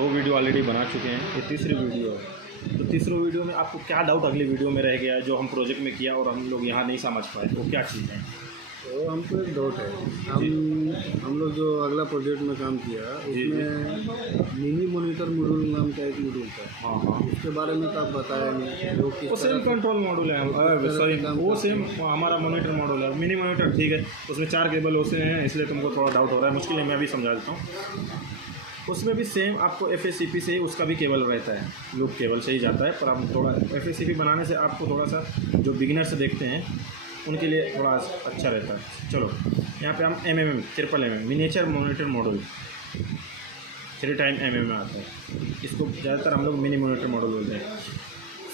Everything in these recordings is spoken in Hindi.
2 वीडियो ऑलरेडी बना चुके हैं, ये तीसरी वीडियो है। तो तीसरी वीडियो में आपको क्या डाउट अगली वीडियो में रह गया है जो हम प्रोजेक्ट में किया और हम लोग यहाँ नहीं समझ पाए, वो क्या चीज़ है? तो हमको एक डाउट है, हम लोग जो अगला प्रोजेक्ट में काम किया उसमें मिनी मॉनिटर मॉड्यूल नाम का एक मॉड्यूल था। हाँ, उसके बारे में तो आप बताया नहीं, जो वो सेम कंट्रोल मॉड्यूल है, सॉरी वो सेम हमारा मॉनिटर मॉड्यूल है। मिनी मॉनिटर ठीक है, उसमें 4 केबल होते हैं, इसलिए तुमको थोड़ा डाउट हो रहा है, मुश्किल है, मैं भी समझा देता हूँ। उसमें भी सेम आपको FACP से ही उसका भी केबल रहता है, लूप केबल से ही जाता है, पर आप थोड़ा FACP बनाने से आपको थोड़ा सा जो बिगिनर्स देखते हैं उनके लिए थोड़ा अच्छा रहता है। चलो यहाँ पे हम triple MM miniature monitor module 3 time MM में आता है, इसको ज़्यादातर हम लोग मिनी मॉनिटर मॉड्यूल बोलते हैं।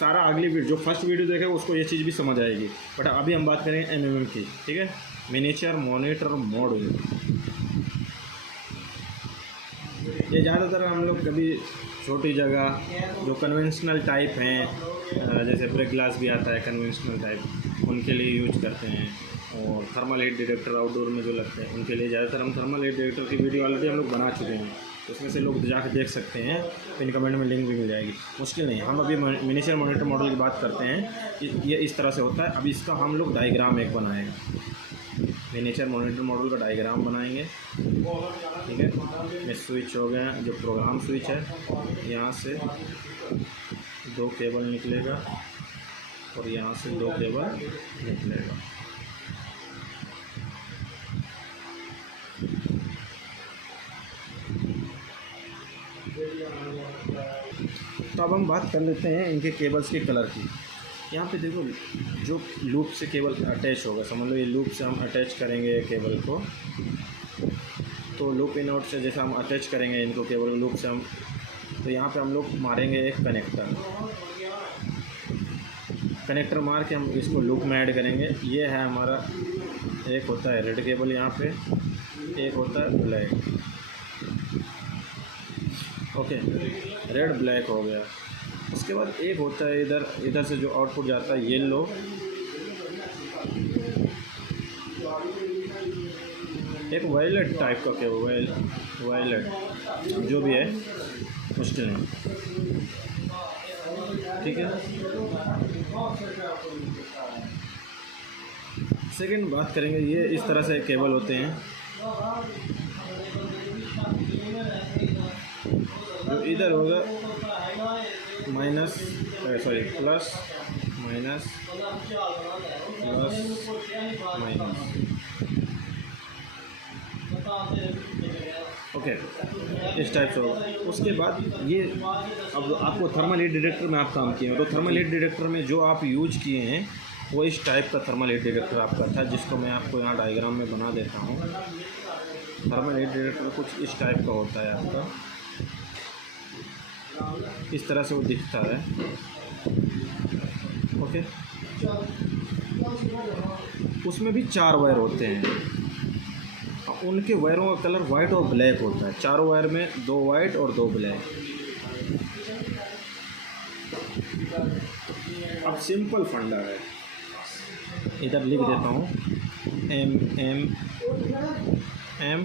सारा अगली वीडियो जो फर्स्ट वीडियो देखेगा उसको ये चीज़ भी समझ आएगी, बट अभी हम बात करेंगे MM की, ठीक है। मिनिएचर मॉनिटर मॉड्यूल ये ज़्यादातर हम लोग कभी छोटी जगह जो कन्वेंशनल टाइप हैं, जैसे ब्रेक ग्लास भी आता है कन्वेंशनल टाइप, उनके लिए यूज करते हैं। और थर्मल हीट डिटेक्टर आउटडोर में जो लगते हैं उनके लिए ज़्यादातर हम थर्मल हीट डिटेक्टर की वीडियो ऑलरेडी हम लोग बना चुके हैं, उसमें से लोग जाकर देख सकते हैं, पिन कमेंट में लिंक भी मिल जाएगी, मुश्किल नहीं। हम अभी मिनिएचर मॉनिटर मॉडल की बात करते हैं, ये इस तरह से होता है। अभी इसका हम लोग डायग्राम एक बनाएंगे, मिनिएचर मॉनिटर मॉडल का डायग्राम बनाएंगे, ठीक है। ये स्विच हो गया, जो प्रोग्राम स्विच है, यहाँ से 2 केबल निकलेगा और यहाँ से 2 केबल निकलेगा। तो अब हम बात कर लेते हैं इनके केबल्स के कलर की। यहाँ पे देखो, जो लूप से केबल अटैच होगा, समझ लो ये लूप से हम अटैच करेंगे केबल को, तो लूप इन आउट से जैसा हम अटैच करेंगे इनको केबल लूप से हम, तो यहाँ पे हम लोग मारेंगे एक कनेक्टर मार के हम इसको लूप में ऐड करेंगे। ये है हमारा, एक होता है रेड केबल यहाँ पे, एक होता है ब्लैक, ओके, रेड ब्लैक हो गया। उसके बाद एक होता है इधर से जो आउटपुट जाता है येलो, एक वायलेट टाइप का केबल, वायलेट जो भी है, मुश्किल नहीं, ठीक है। सेकंड बात करेंगे, ये इस तरह से केबल होते हैं, जो इधर होगा प्लस माइनस, ओके, इस टाइप से होगा। उसके बाद ये, अब आपको थर्मल हीट डिटेक्टर में आप काम किए हैं, तो थर्मल हीट डिटेक्टर में जो आप यूज किए हैं वो इस टाइप का थर्मल हीट डिटेक्टर आपका था, जिसको मैं आपको यहाँ डायग्राम में बना देता हूँ। थर्मल हीट डिटेक्टर कुछ इस टाइप का होता है आपका, इस तरह से वो दिखता है, ओके। उसमें भी 4 वायर होते हैं, उनके वायरों का कलर वाइट और ब्लैक होता है। 4 वायर में 2 वाइट और 2 ब्लैक। अब सिंपल फंडा है, इधर लिख देता हूँ, M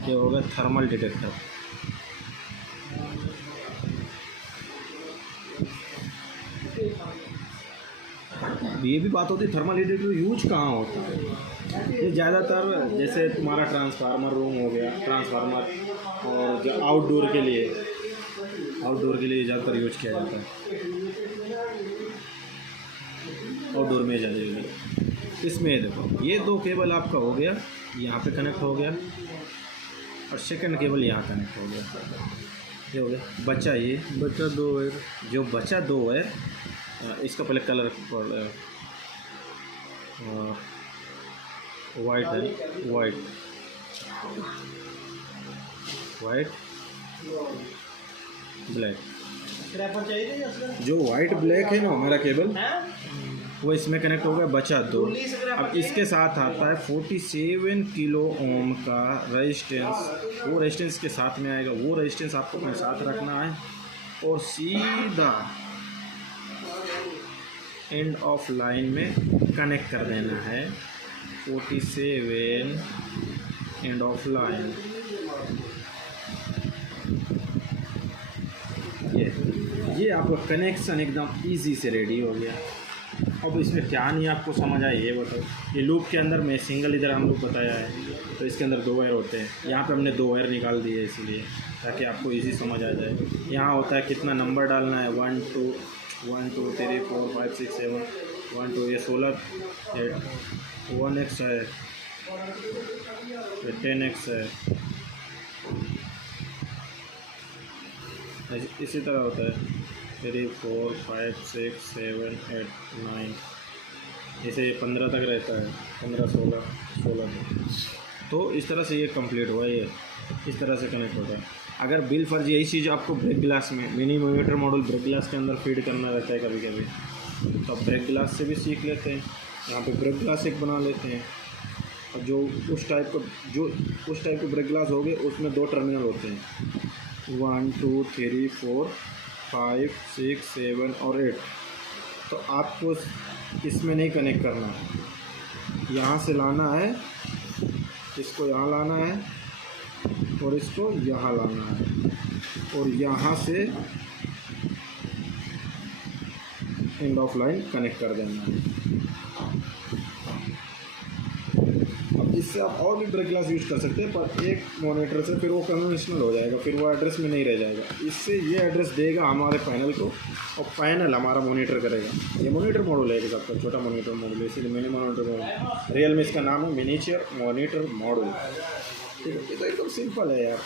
ये होगा थर्मल डिटेक्टर, ये भी बात होती है थर्मल डिटेक्टर यूज कहाँ होता है। ये ज़्यादातर जैसे तुम्हारा ट्रांसफार्मर रूम हो गया, ट्रांसफार्मर, और जो आउटडोर के लिए ज़्यादातर यूज किया जाता है, आउटडोर में ज़्यादा। इसमें देखो, ये 2 केबल आपका हो गया, यहाँ पे कनेक्ट हो गया, और सेकंड केबल यहाँ कनेक्ट हो गया, ये हो गया। बचा 2 वायर, जो बचा 2 वायर, इसका पहले कलर वाइट है, वाइट ब्लैक, जो वाइट ब्लैक है ना हमारा केबल, वो इसमें कनेक्ट हो गया, बचा 2। अब इसके साथ आता है 47 किलो ओम का रेजिस्टेंस, वो रेजिस्टेंस के साथ में आएगा, वो रेजिस्टेंस आपको अपने साथ रखना है और सीधा एंड ऑफ लाइन में कनेक्ट कर देना है। 47 एंड ऑफ लाइन, ये आपका कनेक्शन एकदम इजी से रेडी हो गया। अब इसमें क्या नहीं आपको समझ आया ये बताओ। ये लूप के अंदर मैं सिंगल इधर हम लोग बताया है, तो इसके अंदर 2 वायर होते हैं। यहाँ पे हमने 2 वायर निकाल दिए इसीलिए ताकि आपको इजी समझ आ जाए। यहाँ होता है कितना नंबर डालना है, 1 2 3 4 5 6 7 1 2, ये 16 1x है, 10x है, इसी तरह होता है 3 4 5 6 7 8 9, इसे 15 तक रहता है, 15 16 तक। तो इस तरह से ये कंप्लीट हुआ, ये इस तरह से कनेक्ट होता है। अगर बिल फर्ज यही चीज़ आपको ब्रेक ग्लास में mini monitor module break glass के अंदर फीड करना रहता है कभी कभी, तो आप ब्रेक ग्लास से भी सीख लेते हैं। यहाँ पे ब्रेक ग्लास एक बना लेते हैं, और जो उस टाइप के ब्रेक ग्लास हो गए उसमें 2 टर्मिनल होते हैं, 1 2 3 4 5 6 7 और 8। तो आपको इसमें नहीं कनेक्ट करना, यहाँ से लाना है, इसको यहाँ लाना है और इसको यहाँ लाना है, और यहाँ से एंड ऑफ लाइन कनेक्ट कर देना है। अब इससे आप और भी ब्रेक ग्लास यूज कर सकते हैं, पर एक मॉनिटर से फिर वो कन्वेंशनल हो जाएगा, फिर वो एड्रेस में नहीं रह जाएगा। इससे ये एड्रेस देगा हमारे पैनल को, और पैनल हमारा मॉनिटर करेगा। ये मॉनिटर मॉड्यूल है आपका, छोटा मॉनिटर मॉड्यूल, इसीलिए मिनी मॉनिटर मॉड्यूल, रियल में इसका नाम है मिनीचर मॉनिटर मॉड्यूल। ठीक है, ये तो एकदम सिंपल है यार,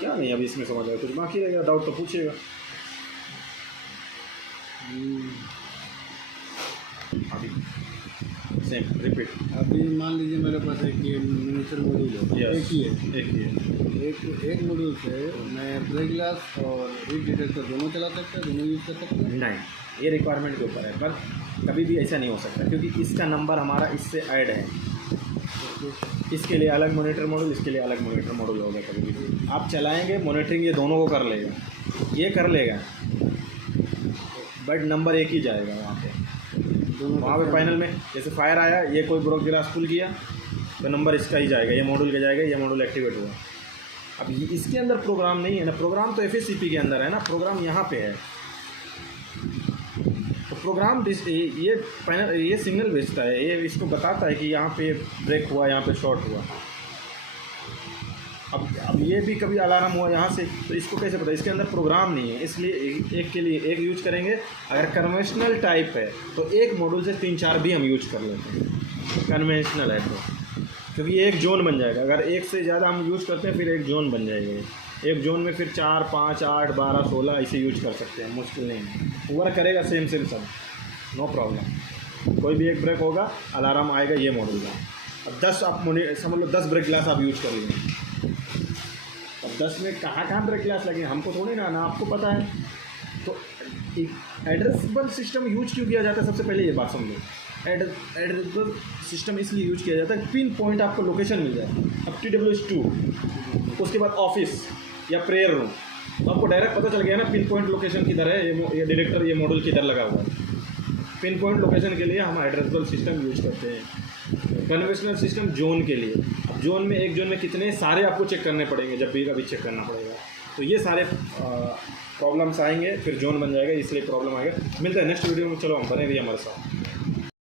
क्या नहीं अभी इसमें समझ आया। कुछ बाकी रहेगा डाउट तो पूछिएगा। अभी सेम रिपीट। अभी मान लीजिए मेरे पास एक ये मिनीचर मॉड्यूल है, Yes, एक ही है, एक मॉड्यूल से मैं ब्रेक ग्लास और हीट डिटेक्टर दोनों चला सकता है, दोनों यूज़ कर सकते हैं? नहीं, ये रिक्वायरमेंट के ऊपर है, पर कभी भी ऐसा नहीं हो सकता क्योंकि इसका नंबर हमारा इससे ऐड है। इसके लिए अलग मॉनिटर मॉड्यूल, इसके लिए अलग मॉनिटर मॉड्यूल होगा। कभी भी आप चलाएंगे मॉनिटरिंग ये दोनों को कर लेगा, ये कर लेगा, बट नंबर एक ही जाएगा वहाँ पे। वहाँ पे पैनल में जैसे फायर आया, ये कोई ब्रेक ग्लास खुल किया तो नंबर इसका ही जाएगा, ये मॉड्यूल का जाएगा, ये मॉड्यूल एक्टिवेट हुआ। अब इसके अंदर प्रोग्राम नहीं है ना, प्रोग्राम तो FSCP के अंदर है ना, प्रोग्राम यहाँ पे है। तो प्रोग्राम ये पैनल ये सिग्नल भेजता है, ये इसको बताता है कि यहाँ पे ब्रेक हुआ, यहाँ पे शॉर्ट हुआ। अब ये भी कभी अलार्म हुआ यहाँ से, तो इसको कैसे पता? इसके अंदर प्रोग्राम नहीं है, इसलिए एक के लिए एक यूज करेंगे। अगर कन्वेंशनल टाइप है तो एक मॉड्यूल से 3-4 भी हम यूज कर लेते हैं, कन्वेंशनल है तो, क्योंकि ये एक जोन बन जाएगा। अगर एक से ज़्यादा हम यूज़ करते हैं फिर एक जोन बन जाएगा। एक जोन में फिर 4 5 8 12 16 इसे यूज कर सकते हैं, मुश्किल नहीं है। वर्क करेगा सेम सब, नो प्रॉब्लम। कोई भी एक ब्रेक होगा, अलार्म आएगा ये मॉड्यूल का। अब 10 आप समझ लो 10 ब्रेक ग्लास आप यूज कर लिए, अब 10 में कहाँ ब्रेक ग्लास लगे हमको थोड़ी ना आपको पता है। तो एड्रेसेबल सिस्टम यूज क्यों किया जाता है? सबसे पहले ये बात समझो। एड्रेसेबल सिस्टम इसलिए यूज किया जाता है, पिन पॉइंट आपको लोकेशन मिल जाए। अब TWS2, उसके बाद ऑफिस या प्रेयर रूम, तो आपको डायरेक्ट पता चल गया ना पिन पॉइंट लोकेशन किधर है, ये डिटेक्टर ये मॉड्यूल किधर लगा हुआ है। पिन पॉइंट लोकेशन के लिए हम एड्रेसेबल सिस्टम यूज करते हैं। कन्वेंशनल सिस्टम जोन के लिए, अब जोन में एक जोन में कितने सारे आपको चेक करने पड़ेंगे, जब भी कभी चेक करना पड़ेगा। तो ये सारे प्रॉब्लम्स आएंगे, फिर जोन बन जाएगा, इसलिए प्रॉब्लम आएगा। मिलता है नेक्स्ट वीडियो में, चलो हम बने रहिए हमारे साथ।